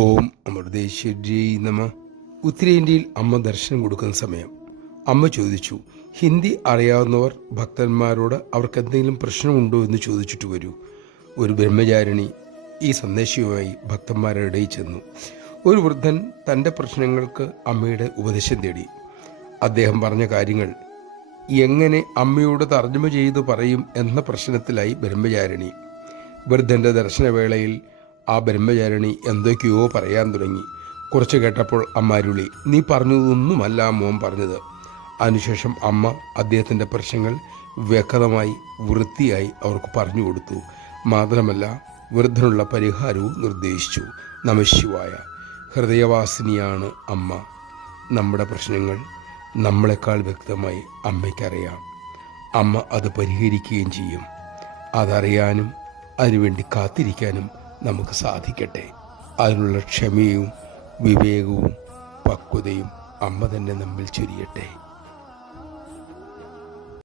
ഓം അമൃതേശ്വരി നമ. ഉത്തരേന്ത്യയിൽ അമ്മ ദർശനം കൊടുക്കുന്ന സമയം അമ്മ ചോദിച്ചു, ഹിന്ദി അറിയാവുന്നവർ ഭക്തന്മാരോട് അവർക്ക് എന്തെങ്കിലും പ്രശ്നമുണ്ടോ എന്ന് ചോദിച്ചിട്ട് വരൂ. ഒരു ബ്രഹ്മചാരിണി ഈ സന്ദേശവുമായി ഭക്തന്മാരുടെ ഇടയിൽ ചെന്നു. ഒരു വൃദ്ധൻ തൻ്റെ പ്രശ്നങ്ങൾക്ക് അമ്മയുടെ ഉപദേശം തേടി. അദ്ദേഹം പറഞ്ഞ കാര്യങ്ങൾ എങ്ങനെ അമ്മയോട് തർജ്ജമ ചെയ്തു പറയും എന്ന പ്രശ്നത്തിലായി ബ്രഹ്മചാരിണി. വൃദ്ധൻ്റെ ദർശനവേളയിൽ ആ ബ്രഹ്മചാരിണി എന്തൊക്കെയോ പറയാൻ തുടങ്ങി. കുറച്ച് കേട്ടപ്പോൾ അമ്മ അരുളി, നീ പറഞ്ഞതൊന്നുമല്ല മോൻ പറഞ്ഞത്. അതിനുശേഷം അമ്മ അദ്ദേഹത്തിൻ്റെ പ്രശ്നങ്ങൾ വ്യക്തമായി വൃത്തിയായി അവർക്ക് പറഞ്ഞു കൊടുത്തു. മാത്രമല്ല വൃദ്ധനുള്ള പരിഹാരവും നിർദ്ദേശിച്ചു. നമഃശിവായ. ഹൃദയവാസിനിയാണ് അമ്മ. നമ്മുടെ പ്രശ്നങ്ങൾ നമ്മളെക്കാൾ വ്യക്തമായി അമ്മയ്ക്കറിയാം. അമ്മ അത് പരിഹരിക്കുകയും ചെയ്യും. അതറിയാനും അതിനുവേണ്ടി കാത്തിരിക്കാനും നമുക്ക് സാധിക്കട്ടെ. അതിനുള്ള ക്ഷമയും വിവേകവും പക്വതയും അമ്മ തന്നെ നമ്മിൽ ചൊരിയട്ടെ.